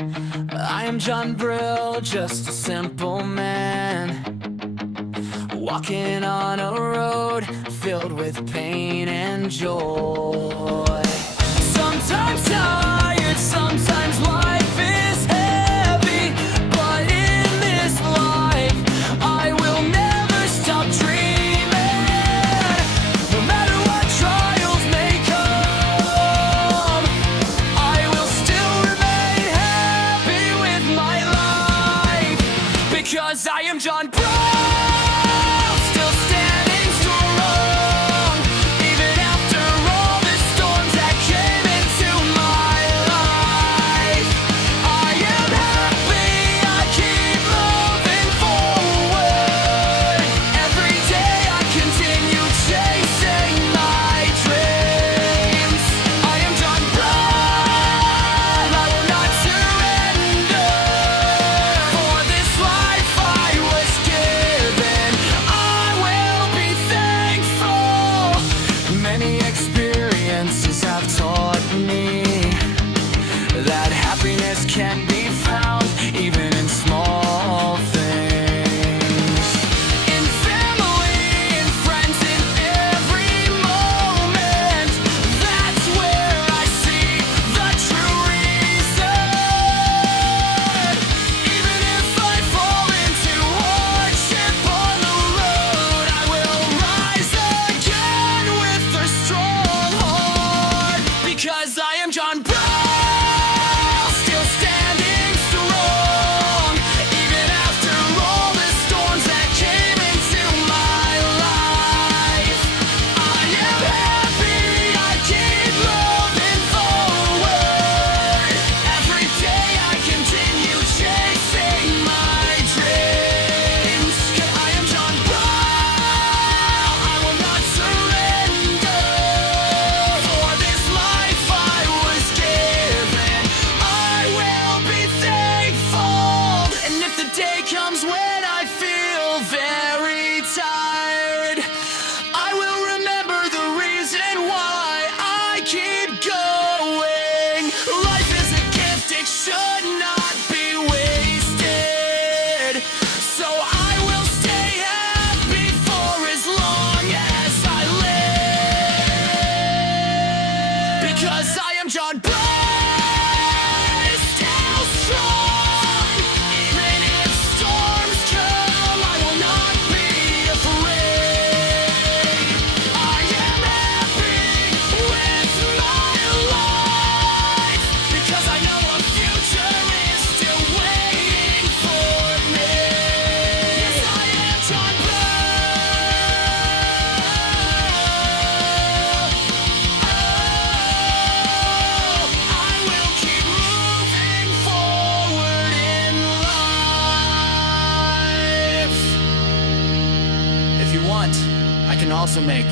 I am John Brill, just a simple man, walking on a road filled with pain and joy. Sometimes tired, sometimes life is heavy, but in this life I will never stop dreaming. No matter what trials may come, I will still remain happy with my life, because I am John Brill. Experiences have taught me that happiness can be found even in small things. In family, in friends, in every moment. That's where I see the true reason. Even if I fall into hardship on the road, I will rise again with a strong heart, because I am John Brill. Comes when I feel very tired, I will remember the reason why I keep going. Life is a gift, it should not be wasted, so I will stay happy for as long as I live, because I am John Brill. If you want, I can also make